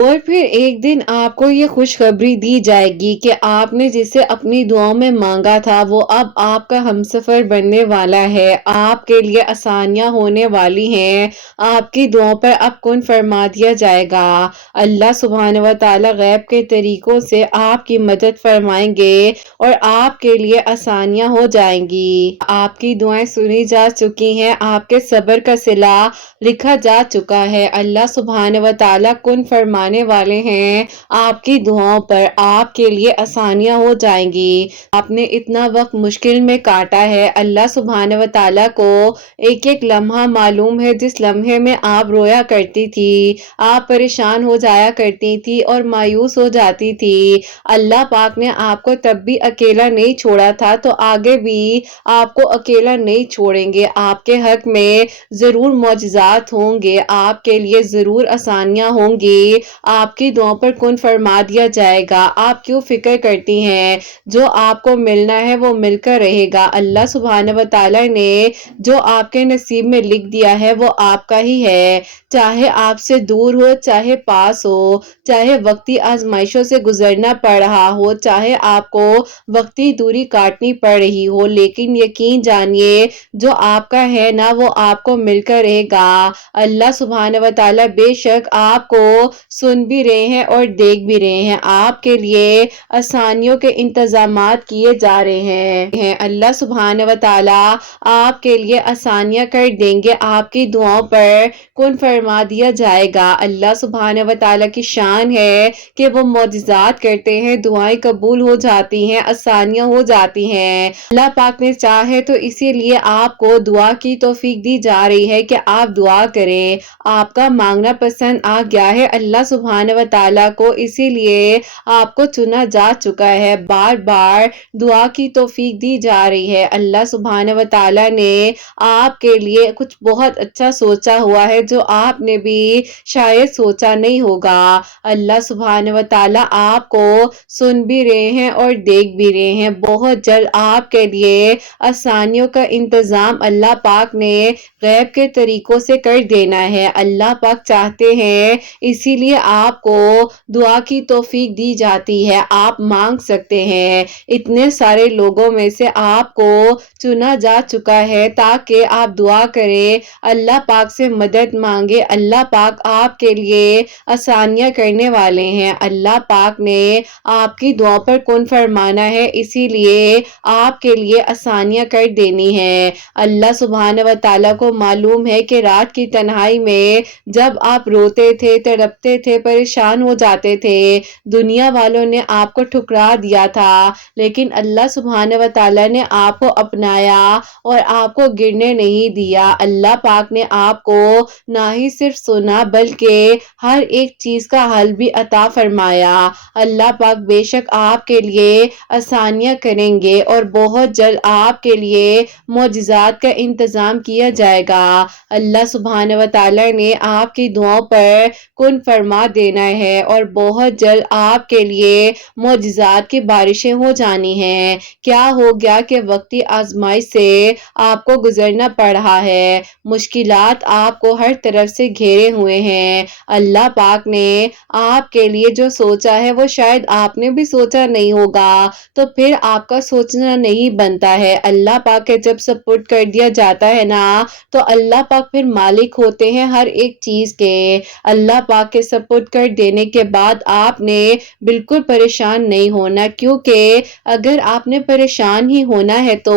اور پھر ایک دن آپ کو یہ خوشخبری دی جائے گی کہ آپ نے جسے اپنی دعاؤں میں مانگا تھا وہ اب آپ کا ہمسفر بننے والا ہے، آپ کے لیے آسانیاں ہونے والی ہیں، آپ کی دعاؤں پر اب کن فرما دیا جائے گا۔ اللہ سبحانہ و تعالی غیب کے طریقوں سے آپ کی مدد فرمائیں گے اور آپ کے لیے آسانیاں ہو جائیں گی۔ آپ کی دعائیں سنی جا چکی ہیں، آپ کے صبر کا صلہ لکھا جا چکا ہے۔ اللہ سبحانہ و تعالی کن فرمانے والے ہیں، آپ کی دعاؤں پر آپ کے لیے آسانیاں ہو جائیں گی۔ آپ نے اتنا وقت مشکل میں کاٹا ہے، اللہ سبحانہ و تعالی کو ایک ایک لمحہ معلوم ہے۔ جس لمحے میں آپ رویا کرتی تھی، آپ پریشان ہو جایا کرتی تھی اور مایوس ہو جاتی تھی، اللہ پاک نے آپ کو تب بھی اکیلا نہیں چھوڑا تھا، تو آگے بھی آپ کو اکیلا نہیں چھوڑیں گے۔ آپ کے حق میں ضرور معجزات ہوں گے، آپ کے لیے ضرور آسانیاں ہوں گی، آپ کی دعاؤں پر کن فرما دیا جائے گا۔ آپ کیوں فکر کرتی ہیں؟ جو آپ کو ملنا ہے وہ مل کر رہے گا۔ اللہ سبحانہ و تعالی نے جو آپ کے نصیب میں لکھ دیا ہے وہ آپ کا ہی ہے، چاہے آپ سے دور ہو چاہے پاس ہو، چاہے وقتی آزمائشوں سے گزرنا پڑ رہا ہو، چاہے آپ کو وقتی دوری کاٹنی پڑ رہی ہو، لیکن یقین جانیے جو آپ کا ہے نا وہ آپ کو مل کر رہے گا۔ اللہ سبحانہ و تعالی بے شک آپ کو سن بھی رہے ہیں اور دیکھ بھی رہے ہیں، آپ کے لیے آسانیوں کے انتظامات کیے جا رہے ہیں۔ اللہ سبحانہ و تعالی آپ کے لیے آسانیاں کر دیں گے، آپ کی دعاؤں پر کن فرما دیا جائے گا۔ اللہ سبحانہ و تعالی کی شان ہے کہ وہ معجزات کرتے ہیں، دعائیں قبول ہو جاتی ہیں، آسانیاں ہو جاتی ہیں۔ اللہ پاک نے چاہے تو اسی لیے آپ کو دعا کی توفیق دی جا رہی ہے کہ آپ دعا کریں، آپ کا مانگنا پسند آ گیا ہے اللہ سبحانہ و تعالی کو، اسی لیے آپ کو چنا جا چکا ہے، بار بار دعا کی توفیق دی جا رہی ہے۔ اللہ سبحانہ و تعالی نے آپ کے لیے کچھ بہت اچھا سوچا ہوا ہے جو آپ نے بھی شاید سوچا نہیں ہوگا۔ اللہ سبحانہ و تعالی آپ کو سن بھی رہے ہیں اور دیکھ بھی رہے ہیں، بہت جلد آپ کے لیے آسانیوں کا انتظام اللہ پاک نے غیب کے طریقوں سے کر دینا ہے۔ اللہ پاک چاہتے ہیں، اسی لیے آپ کو دعا کی توفیق دی جاتی ہے، آپ مانگ سکتے ہیں، اتنے سارے لوگوں میں سے آپ کو چنا جا چکا ہے تاکہ آپ دعا کریں، اللہ پاک سے مدد مانگے، اللہ پاک آپ کے لیے آسانیاں کرنے والے ہیں۔ اللہ پاک نے آپ کی دعا پر کن فرمانا ہے، اسی لیے آپ کے لیے آسانیاں کر دینی ہے۔ اللہ سبحانہ و تعالی کو معلوم ہے کہ رات کی تنہائی میں جب آپ روتے تھے، تڑپتے تھے، پریشان ہو جاتے تھے، دنیا والوں نے آپ کو ٹھکرا دیا تھا، لیکن اللہ سبحانہ و تعالی نے آپ کو اپنایا اور آپ کو گرنے نہیں دیا۔ اللہ پاک نے آپ کو نہ ہی صرف سنا بلکہ ہر ایک چیز کا حل بھی عطا فرمایا۔ اللہ پاک بے شک آپ کے لیے آسانیاں کریں گے اور بہت جلد آپ کے لیے معجزات کا انتظام کیا جائے گا۔ اللہ سبحانہ و تعالی نے آپ کی دعاؤں پر کن فرما دینا ہے اور بہت جلد آپ کے لیے معجزات کی بارشیں ہو جانی ہیں۔ کیا ہو گیا کہ وقتی آزمائش سے آپ کو گزرنا پڑ رہا ہے، مشکلات آپ کو ہر طرف سے گھیرے ہوئے ہیں، اللہ پاک نے آپ کے لیے جو سوچا ہے وہ شاید آپ نے بھی سوچا نہیں ہوگا، تو پھر آپ کا سوچنا نہیں بنتا ہے۔ اللہ پاک کے جب سپورٹ کر دیا جاتا ہے نا تو اللہ پاک پھر مالک ہوتے ہیں ہر ایک چیز کے۔ اللہ پاک کے سپورٹ کر دینے کے بعد آپ نے بالکل پریشان نہیں ہونا، کیونکہ اگر آپ نے پریشان ہی ہونا ہے تو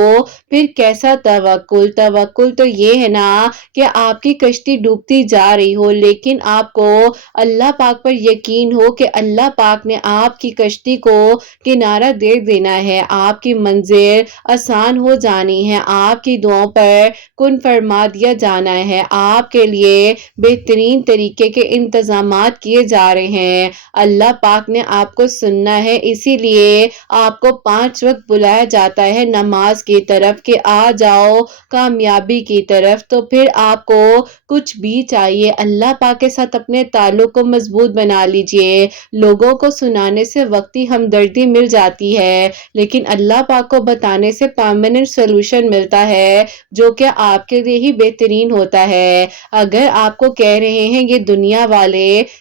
پھر کیسا توکل؟ توکل تو یہ ہے نا کہ آپ کی کشتی ڈوبتی جا رہی ہو لیکن آپ کو اللہ پاک پر یقین ہو کہ اللہ پاک نے آپ کی کشتی کو کنارہ دے دینا ہے، آپ کی منزل آسان ہو جانی ہے، آپ کی دعاؤں پر کن فرما دیا جانا ہے، آپ کے لیے بہترین طریقے کے انتظامات کیے جا رہے ہیں۔ اللہ پاک نے آپ کو سننا ہے، اسی لیے آپ کو 5 وقت بلایا جاتا ہے نماز کی طرف کہ آ جاؤ کامیابی کی طرف۔ تو پھر آپ کو کچھ بھی چاہیے اللہ پاک کے ساتھ اپنے تعلق کو مضبوط بنا لیجئے۔ لوگوں کو سنانے سے وقتی ہمدردی مل جاتی ہے لیکن اللہ پاک کو بتانے سے پرماننٹ سولوشن ملتا ہے جو کہ آپ کے لیے ہی بہترین ہوتا ہے۔ اگر آپ کو کہہ رہے ہیں یہ دنیا والے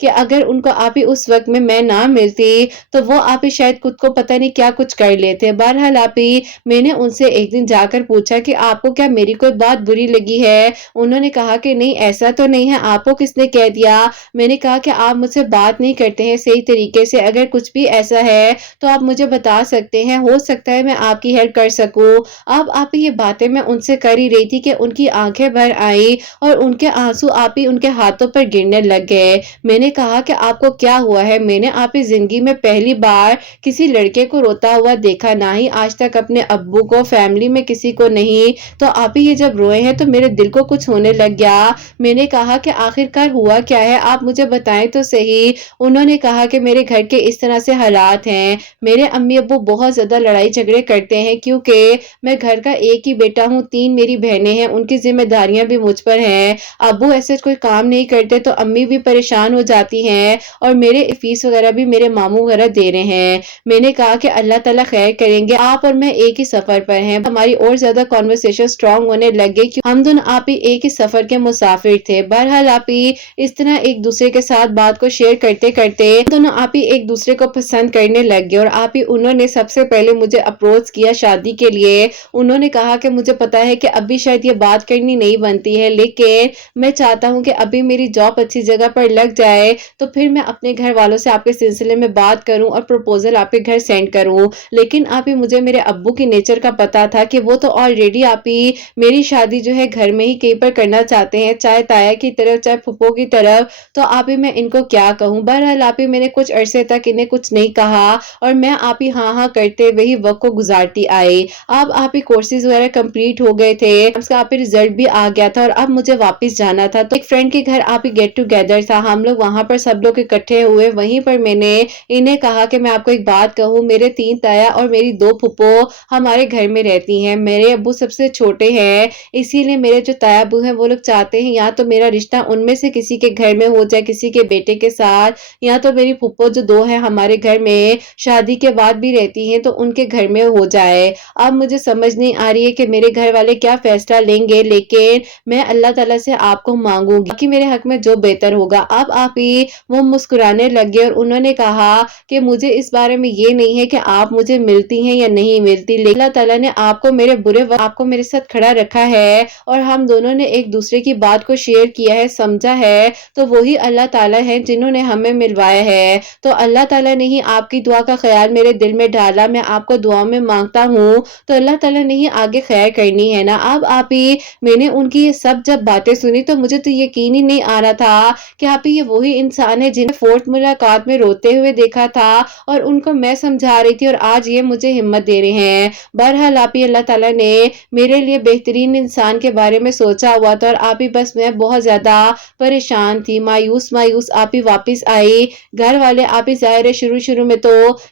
کہ اگر ان کو آپ ہی اس وقت میں نہ ملتی تو وہ آپ ہی شاید خود کو پتہ نہیں کیا کچھ کر لیتے۔ بہرحال آپ ہی میں نے ان سے ایک دن جا کر پوچھا کہ آپ کو کیا میری کوئی بات بری لگی ہے؟ انہوں نے کہا کہ نہیں ایسا تو نہیں ہے، آپ کو کس نے کہہ دیا؟ میں نے کہا کہ آپ مجھ سے بات نہیں کرتے ہیں صحیح طریقے سے، اگر کچھ بھی ایسا ہے تو آپ مجھے بتا سکتے ہیں، ہو سکتا ہے میں آپ کی ہیلپ کر سکوں۔ اب آپ ہی یہ باتیں میں ان سے کر ہی رہی تھی کہ ان کی آنکھیں بھر آئیں اور ان کے آنسو آپ ہی ان کے ہاتھوں پر گرنے لگ گئے۔ میں نے کہا کہ آپ کو کیا ہوا ہے؟ میں نے آپ کی زندگی میں پہلی بار کسی لڑکے کو روتا ہوا دیکھا، نہ ہی آج تک اپنے ابو کو، فیملی میں کسی کو نہیں، تو آپ ہی یہ جب روئے ہیں تو میرے دل کو کچھ ہونے لگ گیا۔ میں نے کہا کہ آخرکار ہوا کیا ہے، آپ مجھے بتائیں تو صحیح۔ انہوں نے کہا کہ میرے گھر کے اس طرح سے حالات ہیں، میرے امی ابو بہت زیادہ لڑائی جھگڑے کرتے ہیں کیونکہ میں گھر کا ایک ہی بیٹا ہوں، 3 میری بہنیں ہیں، ان کی ذمہ داریاں بھی مجھ پر ہیں، ابو ایسے کوئی کام نہیں کرتے تو امی بھی پریشان ہو جاتی ہیں اور میرے فیس وغیرہ بھی میرے ماموں وغیرہ دے رہے ہیں۔ میں نے کہا کہ اللہ تعالیٰ خیر کریں گے، آپ اور میں ایک ہی سفر پر ہیں۔ ہماری اور زیادہ کنورسیشن سٹرونگ ہونے لگے کہ ہم دونوں آپ ہی ایک ہی سفر کے مسافر تھے۔ بہرحال آپ ہی اس طرح ایک دوسرے کے ساتھ بات کو شیئر کرتے کرتے دونوں آپ ہی ایک دوسرے کو پسند کرنے لگ گئے اور آپ ہی انہوں نے سب سے پہلے مجھے اپروچ کیا شادی کے لیے۔ انہوں نے کہا کہ مجھے پتا ہے کہ ابھی شاید یہ بات کرنی نہیں بنتی ہے، لیکن میں چاہتا ہوں کہ ابھی میری جاب اچھی جگہ پر لگ جائے تو پھر میں اپنے گھر والوں سے آپ کے سلسلے میں بات کروں اور پروپوزل آپ کے گھر سینڈ کروں۔ لیکن آپ ہی مجھے میرے ابو کی نیچر کا پتا تھا کہ وہ تو آلریڈی آپ ہی میری شادی جو ہے گھر میں ہی کہیں پر کرنا چاہتے ہیں، چاہے تایا کی طرف چاہے پھپھو کی طرف، تو آپ ہی میں ان کو کیا کہوں۔ بہرحال آپ ہی میں نے کچھ عرصے تک انہیں کچھ نہیں کہا اور میں آپ ہی ہاں ہاں کرتے وہی وقت کو گزارتی آئی۔ اب آپ ہی کورسز وغیرہ کمپلیٹ ہو گئے تھے، اس کا آپ ہی رزلٹ بھی آ گیا تھا اور اب مجھے واپس جانا تھا، تو ایک فرینڈ کے گھر آپ ہی گیٹ ٹوگیدر تھا، ہم لوگ وہاں پر سب لوگ اکٹھے ہوئے۔ وہیں پر میں نے انہیں کہا کہ میں آپ کو ایک بات کہوں، میرے 3 تایا اور میری 2 پھپھو ہمارے گھر میں رہتی ہیں، میرے ابو سب سے چھوٹے ہیں، اسی لیے میرے جو تایا ابو ہیں وہ لوگ چاہتے ہیں یا تو میرا رشتہ ان میں سے کسی کے گھر میں ہو جائے، کسی کے بیٹے کے ساتھ، یا تو میری پھپھو جو 2 ہیں ہمارے گھر میں شادی کے بعد بھی رہتی ہیں تو ان کے گھر میں ہو جائے۔ اب مجھے سمجھ نہیں آ رہی ہے کہ میرے گھر والے کیا فیصلہ لیں گے، لیکن میں اللہ تعالیٰ سے آپ کو مانگوں گی کہ میرے حق میں جو بہتر ہوگا۔ اب آپ ہی وہ مسکرانے لگے اور انہوں نے کہا کہ مجھے اس بارے میں یہ نہیں ہے کہ آپ مجھے ملتی ہیں یا نہیں ملتی، لیکن اللہ تعالیٰ نے آپ کو میرے برے وقت آپ کو میرے ساتھ کھڑا رکھا ہے اور ہم دونوں نے ایک دوسرے کی بات کو شیئر کیا ہے، سمجھا ہے، تو وہی اللہ تعالیٰ ہیں جنہوں نے ہمیں ملوایا ہے۔ تو اللہ تعالیٰ نے ہی آپ کی دعا کا خیال میرے دل میں ڈالا، میں آپ کو دعا میں مانگتا ہوں تو اللہ تعالیٰ نے ہی آگے خیر کرنی ہے نا۔ اب آپ ہی میں نے ان کی یہ سب جب باتیں سنی تو مجھے تو یقین ہی نہیں آ رہا تھا کہ آپ ہی یہ وہی انسان ہے جنہیں 4th ملاقات میں روتے ہوئے دیکھا تھا اور ان کو میں سمجھا رہی تھی اور آج یہ مجھے ہمت دے رہے ہیں۔ بہرحال آپ ہی اللہ تعالیٰ نے میرے لیے بہترین انسان کے بارے میں سوچا ہوا تھا اور آپ ہی بس میں بہت زیادہ پریشان تھی، مایوس آپ ہی واپس آئی۔ گھر والے آپ ہی ظاہر ہے شروع میں تو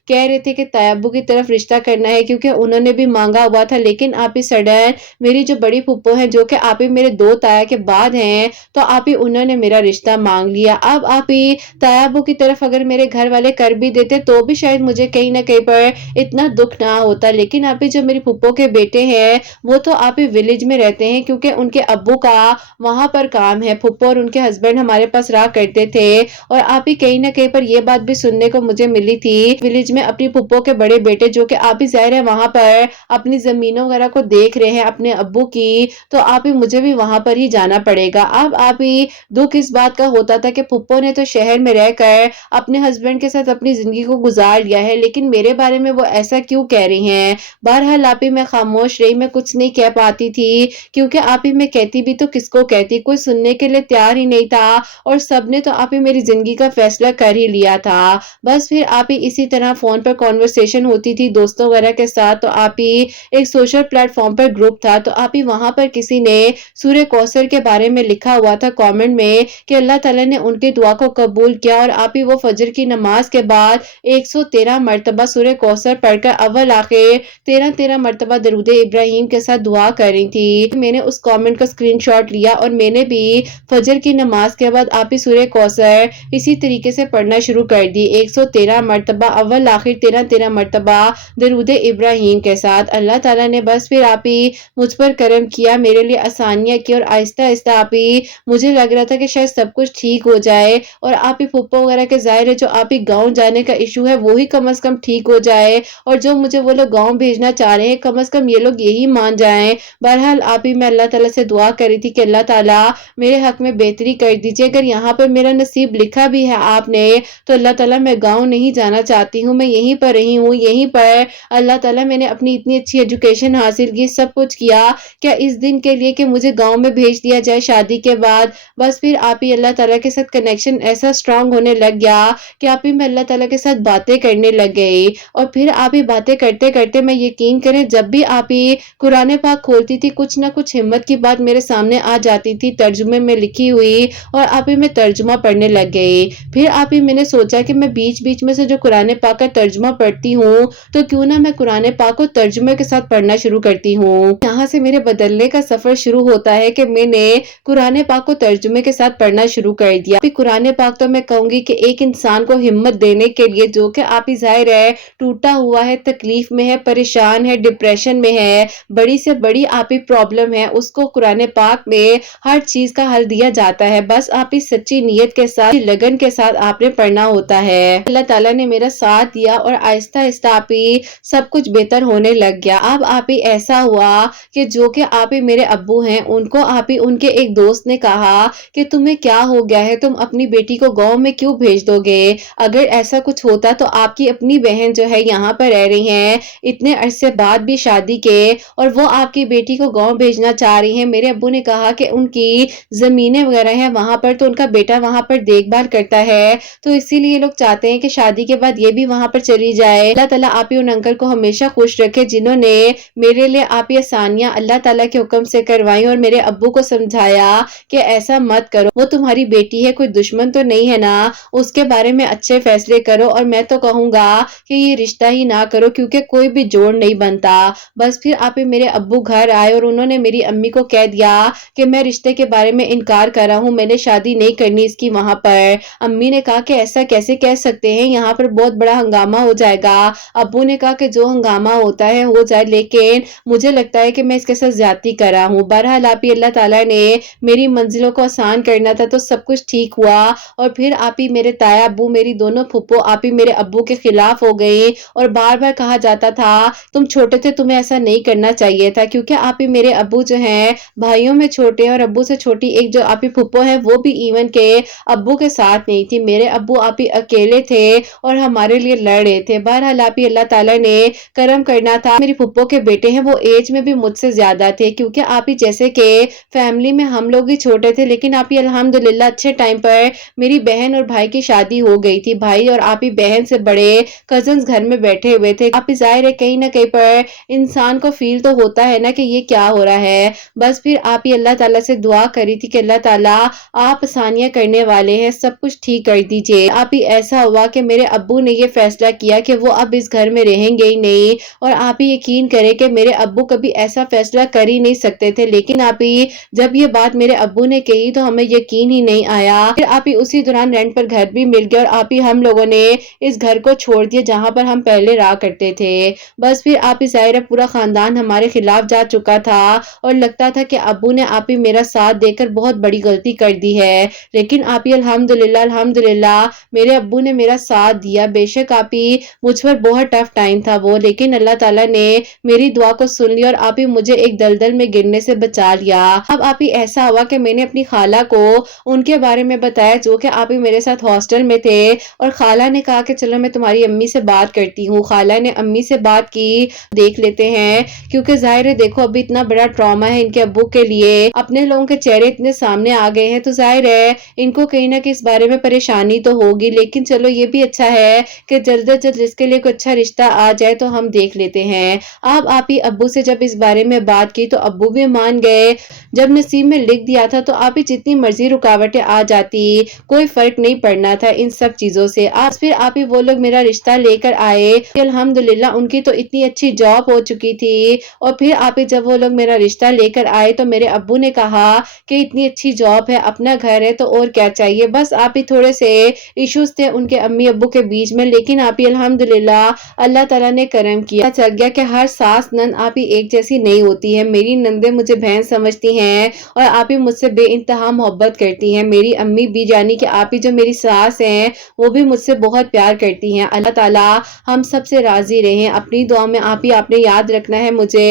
کہہ رہے تھے کہ تایا ابو کی طرف رشتہ کرنا ہے کیونکہ انہوں نے بھی مانگا ہوا تھا، لیکن آپ ہی سڈن میری جو بڑی پھپھو ہیں جو کہ آپ ہی میرے 2 تایا کے بعد ہیں تو آپ ہی انہوں نے میرا رشتہ مانگ لیا۔ اب آپ ہی تایا ابو کی طرف اگر میرے گھر والے کر بھی دیتے تو بھی شاید مجھے کہیں نہ کہیں پر اتنا دکھ نہ ہوتا، لیکن آپ ہی جو میری پھپھو کے بیٹے ہیں وہ تو آپ ہی ولیج میں رہتے ہیں کیونکہ ان کے ابو کا وہاں پر کام ہے، پھپھو اور ان کے ہسبینڈ ہمارے پاس رہا کرتے تھے اور آپ ہی کہیں نہ کہیں پر یہ بات بھی سننے کو مجھے ملی تھی ولیج میں اپنی پھپھو کے بڑے بیٹے جو کہ آپ ہی ظاہر ہے وہاں پر اپنی زمینوں وغیرہ کو دیکھ رہے ہیں اپنے ابو کی، تو آپ ہی مجھے بھی وہاں پر ہی جانا پڑے گا۔ اب آپ ہی دکھ اس بات کا ہوتا تھا کہ پھپھو نے تو شہر میں رہ کر اپنے ہسبینڈ کے ساتھ اپنی زندگی کو گزار لیا ہے، لیکن میرے بارے میں وہ ایسا کیوں کہہ رہی ہیں۔ بہرحال آپ ہی میں خاموش رہی، میں کچھ نہیں کہہ پاتی تھی کیونکہ آپ ہی میں کہتی بھی تو کس کو کہتی، کوئی سننے کے لیے تیار ہی نہیں تھا اور سب نے تو آپ ہی میری زندگی کا فیصلہ کر ہی لیا تھا۔ بس پھر آپ ہی اسی طرح فون پر کنورسیشن ہوتی تھی دوستوں وغیرہ کے ساتھ، تو آپ ہی ایک سوشل پلیٹ فارم پر گروپ تھا تو آپ ہی وہاں پر کسی نے سورہ کوثر کے بارے میں لکھا ہوا تھا کامنٹ میں کہ اللہ تعالیٰ نے ان کی دعا کو قبول کیا اور آپ ہی وہ فجر کی نماز کے بعد 113 مرتبہ سورہ کوثر پڑھ کر اول آخر 13 مرتبہ درود ابراہیم کے ساتھ دعا کر رہی تھی۔ میں نے اس کامنٹ کا اسکرین شاٹ لیا اور میں نے بھی فجر کی نماز کے بعد آپ ہی سورہ کوثر اسی طریقے سے پڑھنا شروع کر دی، 113 مرتبہ اول آخر 13 مرتبہ درود ابراہیم کے ساتھ۔ اللہ تعالیٰ نے بس پھر آپ ہی مجھ پر کرم کیا، میرے لیے آسانیاں کی اور آہستہ آہستہ آپ ہی مجھے لگ رہا تھا کہ شاید سب کچھ ٹھیک ہو جائے اور آپ ہی پھپھو وغیرہ کے ظاہر ہے جو آپ ہی گاؤں جانے کا ایشو ہے وہی کم از کم ٹھیک ہو جائے، اور جو مجھے وہ لوگ گاؤں بھیجنا چاہ رہے ہیں کم از کم یہ لوگ یہی مان جائیں۔ بہرحال آپ ہی میں اللہ تعالیٰ سے دعا کری تھی کہ اللہ تعالیٰ میرے حق میں بہتری کر دیجیے، اگر یہاں پر میرا نصیب لکھا بھی ہے آپ نے تو اللہ تعالیٰ میں گاؤں نہیں جانا چاہتی ہوں، میں یہیں پر رہی ہوں، یہیں پر اللہ تعالیٰ میں نے اپنی اتنی اچھی ایجوکیشن حاصل کی، سب کچھ کیا، کیا اس دن کے لیے کہ مجھے گاؤں میں بھیج دیا جائے شادی کے بعد؟ بس پھر آپ ہی اللہ تعالیٰ کے ساتھ کنیکشن ایسا اسٹرانگ ہونے لگ گیا کہ آپ ہی میں اللہ تعالیٰ کے ساتھ باتیں کرنے لگ گئی، اور پھر آپ ہی باتیں کرتے کرتے میں یقین کریں جب بھی آپ ہی قرآن پاک کھولتی تھی کچھ نہ کچھ ہمت کی بات میرے سامنے آ جاتی تھی ترجمے میں لکھی ہوئی، اور آپ ہی میں ترجمہ پڑھنے لگ گئی۔ پھر آپ ہی میں نے سوچا کہ میں بیچ بیچ میں سے جو قرآن پاک کا ترجمہ پڑھتی ہوں تو کیوں نہ میں قرآن پاک کو ترجمے کے ساتھ پڑھنا شروع کرتی ہوں۔ یہاں سے میرے بدلنے کا سفر شروع ہوتا ہے کہ میں نے قرآن پاک کو ترجمے کے ساتھ پڑھنا شروع کر دیا۔ پھر قرآن پاک تو میں کہوں گی کہ ایک انسان کو ہمت دینے کے لیے جو کہ آپ ہی ظاہر ہے ٹوٹا ہوا ہے، تکلیف میں ہے، پریشان ہے، ڈپریشن میں ہے، بڑی سے بڑی آپ ہی پرابلم ہے، اس کو قرآن پاک میں ہر چیز کا حل دیا جاتا ہے، بس آپ ہی سچی نیت کے ساتھ، لگن کے ساتھ آپ نے پڑھنا ہوتا ہے۔ اللہ تعالیٰ نے میرا ساتھ دیا اور آہستہ آہستہ آپ ہی سب کچھ بہتر ہونے لگ گیا۔ اب آپ ہی ایسا ہوا کہ جو کہ آپ ہی میرے ابو ہیں ان کو آپ ہی ان کے ایک دوست نے کہا کہ تمہیں کیا ہو گیا ہے، تم اپنی بیٹی کو گاؤں میں کیوں بھیج دو گے؟ اگر ایسا کچھ ہوتا تو آپ کی اپنی بہن جو ہے یہاں پر رہ رہی ہیں اتنے عرصے بعد بھی شادی کے، اور وہ آپ کی بیٹی کو گاؤں بھیجنا چاہ رہی ہیں۔ میرے ابو نے کہا کہ ان کی زمینیں وغیرہ ہیں وہاں پر تو ان کا بیٹا وہاں پر دیکھ بھال کرتا ہے، تو اسی لیے لوگ چاہتے ہیں کہ شادی کے بعد یہ بھی وہاں پر چلی جائے۔ اللہ تعالیٰ آپ ہی ان انکل کو ہمیشہ خوش رکھے جنہوں نے میرے لیے آپ ہی آسانیاں اللہ تعالیٰ کے حکم سے کروائی اور میرے ابو کو سمجھایا کہ ایسا مت کرو، وہ تمہاری بیٹی ہے، کوئی دشمن تو نہیں ہے نا، اس کے بارے میں اچھے فیصلے کرو، اور میں تو کہوں گا کہ یہ رشتہ ہی نہ کرو کیونکہ کوئی بھی جوڑ نہیں بنتا۔ بس پھر آپ ہی میرے ابو گھر آئے اور انہوں نے میری امی کو کہہ دیا کہ میں رشتے کے بارے میں انکار کر رہا ہوں، میں نے شادی نہیں کرنی اس کی وہاں پر۔ امی نے کہا کہ ایسا کیسے کہہ سکتے ہیں، یہاں پر بہت بڑا ہنگامہ ہو جائے گا۔ ابو نے کہا کہ جو ہنگامہ ہوتا ہے ہو جائے، لیکن مجھے لگتا ہے کہ میں اس کے ساتھ زیادتی کر رہا ہوں۔ بہرحال آپ ہی اللہ تعالیٰ نے میری منزلوں کو آسان کرنا تھا تو سب کچھ ٹھیک ہوا، اور پھر آپ ہی میرے تایا ابو، میری دونوں پھپھو آپ ہی میرے ابو کے خلاف ہو گئی، اور بار بار کہا جاتا تھا تم چھوٹے تھے تمہیں ایسا نہیں کرنا چاہیے تھا، کیونکہ آپ ہی میرے ابو جو ہیں بھائیوں میں چھوٹے ہیں، اور ابو سے چھوٹی ایک جو آپ ہی پھپھو ہے وہ بھی ایون کے ابو کے ساتھ نہیں تھی، میرے ابو آپ ہی اکیلے تھے اور ہمارے لیے لڑ رہے تھے۔ بہرحال آپ ہی اللہ تعالیٰ نے کرم کرنا تھا، میری پھپھو کے بیٹے ہیں وہ ایج میں بھی مجھ سے زیادہ تھے، کیونکہ آپ ہی جیسے کہ فیملی میں ہم لوگ ہی چھوٹے تھے، لیکن آپ ہی الحمدللہ اچھے ٹائم پر میری بہن اور بھائی کی شادی ہو گئی تھی، بھائی اور آپ ہی بہن سے بڑے کزنز گھر میں بیٹھے ہوئے تھے۔ آپ ہی ظاہر ہے کہیں نہ کہیں پر انسان کو فیل تو ہوتا ہے نا کہ یہ کیا ہو رہا ہے۔ بس پھر آپ ہی اللہ تعالیٰ سے دعا کری تھی کہ اللہ تعالیٰ آپ آسانیاں کرنے والے ہیں، سب کچھ ٹھیک کر دیجئے۔ آپ ہی ایسا ہوا کہ میرے ابو نے یہ فیصلہ کیا کہ وہ اب اس گھر میں رہیں گے ہی نہیں، اور آپ ہی یقین کریں کہ میرے ابو کبھی ایسا فیصلہ کر ہی نہیں سکتے تھے، لیکن آپ ہی جب یہ بات میرے ابو نے کہی تو ہمیں یقین ہی نہیں آیا۔ پھر آپ ہی اسی دوران رینٹ پر گھر بھی مل گیا، اور آپ ہی ہم لوگوں نے اس گھر کو چھوڑ دیا جہاں پر ہم پہلے رہا کرتے تھے۔ بس پھر آپ ہی ظاہر ہے پورا خاندان ہمارے خلاف جا چکا تھا، اور لگتا تھا کہ ابو نے آپ ہی میرا ساتھ دے کر بہت بڑی غلطی کر دی ہے، لیکن آپ ہی الحمدللہ میرے ابو نے میرا ساتھ دیا۔ بے شک آپ ہی مجھ پر بہت ٹف ٹائم تھا وہ، لیکن اللہ تعالیٰ نے میری دعا کو سن لیا اور آپ ہی مجھے ایک دلدل میں گرنے سے بچا لیا۔ اب آپ ہی ایسا ہوا کہ میں نے اپنی خالہ کو ان کے بارے میں بتایا جو کہ آپ ہی میرے ساتھ ہاسٹل میں تھے، اور خالہ نے کہا کہ چلو میں تمہاری امی سے بات کرتی ہوں۔ خالہ نے امی سے بات کی، دیکھ لیتے ہیں، کیونکہ ظاہر ہے دیکھو ابھی اتنا بڑا ٹراما ہے ان کے ابو کے لیے، اپنے لوگوں کے چہرے اتنے سامنے آ گئے ہیں تو ظاہر ہے ان کو کہیں نہ کہیں اس بارے میں پریشانی تو ہوگی، لیکن چلو یہ بھی اچھا ہے کہ جلد از جلد جس کے لیے کوئی اچھا رشتہ آ جائے تو ہم دیکھ لیتے ہیں۔ اب آپ ہی ابو سے جب اس بارے میں بات کی تو ابو بھی مان گئے، جب نصیب میں لکھ دیا تھا تو آپ ہی جتنی مرضی رکاوٹیں آ جاتی کوئی فرق نہیں پڑنا تھا ان سب چیزوں سے۔ آج پھر آپ ہی وہ لوگ میرا رشتہ لے کر آئے، الحمدللہ ان کی تو اتنی اچھی جاب ہو چکی تھی، اور پھر آپ ہی جب وہ لوگ میرا رشتہ لے کر آئے تو میرے ابو نے کہا کہ اتنی اچھی جاب ہے، اپنا گھر ہے تو اور کیا چاہیے۔ بس آپ ہی تھوڑے سے ایشوز تھے ان کے امی ابو کے بیچ میں، لیکن آپ ہی الحمدللہ اللہ تعالیٰ نے کرم کیا، چل گیا کہ ہر ساس نند آپ ہی ایک جیسی نہیں ہوتی ہے۔ میری نندیں مجھے بہن سمجھتی ہیں اور آپ ہی مجھ سے بے انتہا محبت کرتی ہیں، میری امی بھی یعنی کہ آپ ہی جو میری ساس ہیں وہ بھی مجھ سے بہت پیار کرتی ہیں۔ اللہ تعالیٰ ہم سب سے راضی رہیں، اپنی دعا میں آپ نے یاد رکھنا ہے مجھے،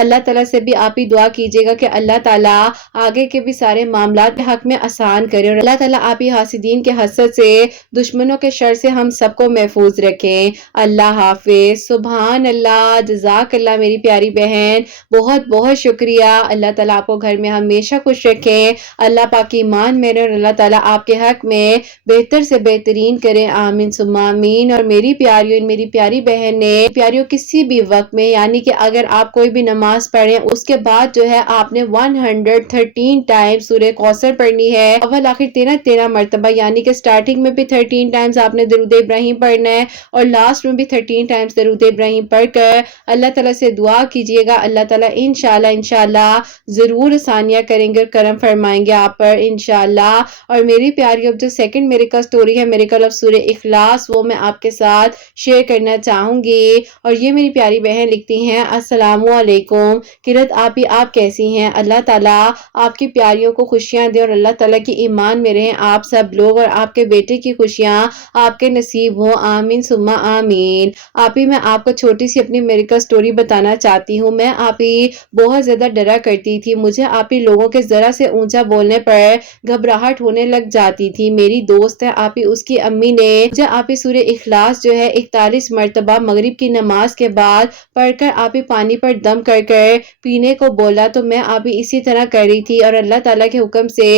اللہ تعالیٰ سے بھی آپ ہی دعا کیجیے گا کہ اللہ تعالیٰ آگے کے بھی سارے معاملات کے حق میں آسان کرے، اور اللہ تعالیٰ آپ ہی حاسدین کے حسد سے، دشمنوں کے شر سے ہم سب کو محفوظ رکھیں۔ اللہ حافظ۔ سبحان اللہ، جزاک اللہ میری پیاری بہن، بہت بہت شکریہ۔ اللہ تعالیٰ آپ کو گھر میں ہمیشہ خوش رکھیں، اللہ پاک ایمان میرے، اور اللہ تعالیٰ آپ کے حق میں بہتر سے بہترین کریں، آمین ثم آمین۔ اور میری پیاریوں، میری پیاری بہن نے پیاریوں کسی بھی وقت میں یعنی کہ اگر آپ کوئی بھی نماز پڑھیں اس کے بعد جو ہے آپ نے 113 ٹائم سورہ کوثر پڑھنی ہے، اول آخر 13 مرتبہ، یعنی کہ سٹارٹنگ میں بھی 13 ٹائمز آپ نے درود ابراہیم پڑھنا ہے اور لاسٹ میں بھی 13 ٹائمز درود ابراہیم پڑھ کر اللہ تعالیٰ سے دعا کیجئے گا، اللہ تعالیٰ انشاءاللہ ضرور آسانیاں کریں گے اور کرم فرمائیں گے آپ پر انشاءاللہ۔ اور میری پیاریوں، جو سیکنڈ میریکل سٹوری ہے میریکل آف سورہ اخلاص، وہ میں آپ کے ساتھ شیئر کرنا چاہوں گی۔ اور یہ میری پیاری بہن لکھتی ہیں، السلام علیکم قرت آپی، آپ کیسی ہیں؟ اللہ تعالیٰ آپ کی پیاریوں کو خوشیاں دے اور اللہ تعالیٰ کی ایمان میں رہیں آپ سب لوگ، اور آپ کے بیٹے کی خوشیاں آپ کے نصیب ہوں، آمین ثم آمین۔ آپی میں آپ کو چھوٹی سی اپنی میریکل سٹوری بتانا چاہتی ہوں۔ میں آپی بہت زیادہ ڈرا کرتی تھی، مجھے آپی لوگوں کے ذرا سے اونچا بولنے پر گھبراہٹ ہونے لگ جاتی تھی۔ میری دوست ہے آپی، اس کی امی نے مجھے آپی سورہ اخلاص جو ہے 41 مرتبہ مغرب کی نماز کے بعد پڑھ کر آپی پانی پر دم کر کر پینے کو بولا، تو میں آپی اسی طرح کر رہی تھی، اور اللہ تعالیٰ کے حکم سے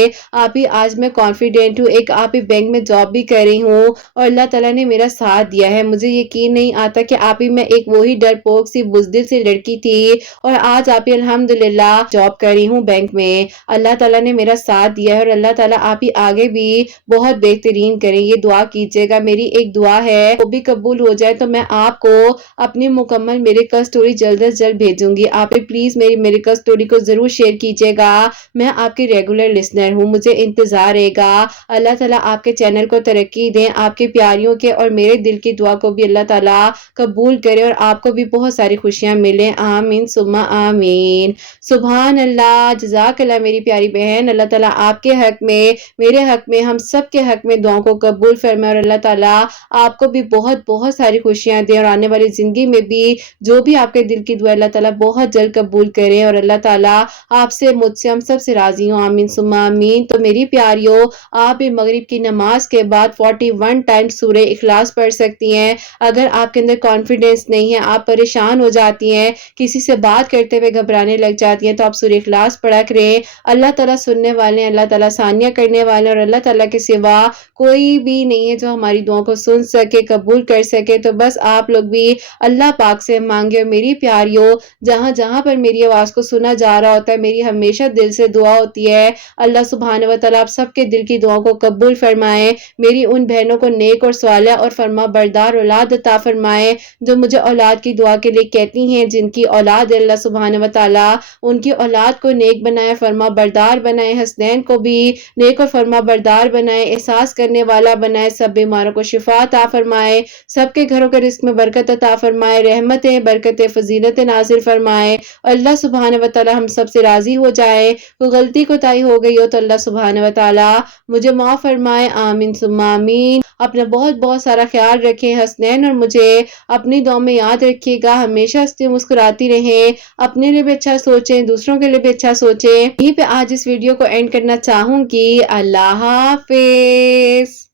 آپی آج میں کانفیڈنٹ ہوں، ایک آپی بینک میں جاب بھی کر رہی ہوں، اور اللہ تعالیٰ نے میرا ساتھ دیا ہے۔ مجھے یقین نہیں آتا کہ آپی میں ایک وہی ڈرپوک سی بزدل سی لڑکی تھی اور آج آپی الحمدللہ جاب کر رہی ہوں بینک میں۔ اللہ تعالیٰ نے میرا ساتھ دیا ہے، اور اللہ تعالیٰ آپی آگے بھی بہت بہترین کریں، یہ دعا کیجیے گا۔ میری ایک دعا ہے وہ بھی قبول ہو جائے تو میں آپ کو اپنی مکمل میریکل سٹوری جلد از جلد بھیجوں گی۔ آپ پلیز میری میریکل سٹوری کو ضرور شیئر کیجیے گا، میں آپ کی ریگولر لسنر ہوں، مجھے انتظار رہے گا۔ اللہ تعالیٰ آپ کے چینل کو ترقی دیں، آپ کے پیاریوں کے اور میرے دل کی دعا کو بھی اللہ تعالیٰ قبول کرے، اور آپ کو بھی بہت ساری خوشیاں ملیں، آمین ثم آمین۔ سبحان اللہ، جزاک اللہ میری پیاری بہن، اللہ تعالیٰ آپ کے حق میں، میرے حق میں، ہم سب کے حق میں دعاؤں کو قبول فرمائے، اور اللہ تعالیٰ آپ کو بھی بہت بہت ساری خوشیاں دیں، اور آنے والی زندگی میں بھی جو بھی آپ کے دل کی دعا اللہ تعالیٰ بہت جلد قبول کریں، اور اللہ تعالیٰ آپ سے، مجھ سے، ہم سب سے راضی ہوں، آمین ثم آمین۔ تو میری پیاریوں، آپ بھی مغرب کی نماز کے بعد 41 ٹائم سورہ اخلاص پڑھ سکتی ہیں۔ اگر آپ کے اندر کانفیڈنس نہیں ہے، آپ پریشان ہو جاتی ہیں، کسی سے بات کرتے ہوئے گھبرانے لگ جاتی ہیں، تو آپ سورہ اخلاص پڑھا کریں، اللہ تعالیٰ سننے والے ہیں، اللہ تعالیٰ ثانیہ کرنے والے ہیں، اور اللہ تعالیٰ کے سوا کوئی بھی نہیں ہے جو ہماری دعاؤں کو سن سکے، قبول کر سکے۔ تو بس آپ لوگ بھی اللہ پاک سے مانگے، اور میری پیاریوں، جہاں جہاں پر میری آواز کو سنا جا رہا ہوتا ہے، میری ہمیشہ دل سے دعا ہوتی ہے اللہ سبحانہ و تعالیٰ آپ سب کے دل کی دعاؤں کو قبول فرمائے، میری ان بہنوں کو نیک اور صالح اور فرما بردار اولاد عطا فرمائے جو مجھے اولاد کی دعا کے لیے کہتی ہیں، جن کی اولاد اللہ سبحانہ و تعالیٰ ان کی اولاد کو نیک بنائے، فرما بردار بنائے، حسنین کو بھی نیک اور فرما بردار بنائے، احساس کرنے والا بنائے، سب بیماروں کو شفا عطا فرمائے، سب کے گھروں کے رزق میں برکت عطا فرمائے، رحمتیں، برکتیں، فضیلتیں نازل فرمائے، اللہ سبحانہ و تعالیٰ ہم سب سے راضی ہو جائے۔ کوئی غلطی کوتاہی ہو گئی ہو تو اللہ سبحانہ و تعالیٰ مجھے معاف فرمائے، آمین ثم آمین۔ اپنا بہت بہت سارا خیال رکھیں، حسنین اور مجھے اپنی دعا میں یاد رکھیے گا، ہمیشہ ہنستے مسکراتی رہیں، اپنے لیے بھی اچھا سوچیں، دوسروں کے لیے بھی اچھا سوچیں۔ یہیں پہ آج اس ویڈیو کو اینڈ کرنا چاہوں گی، اللہ حافظ۔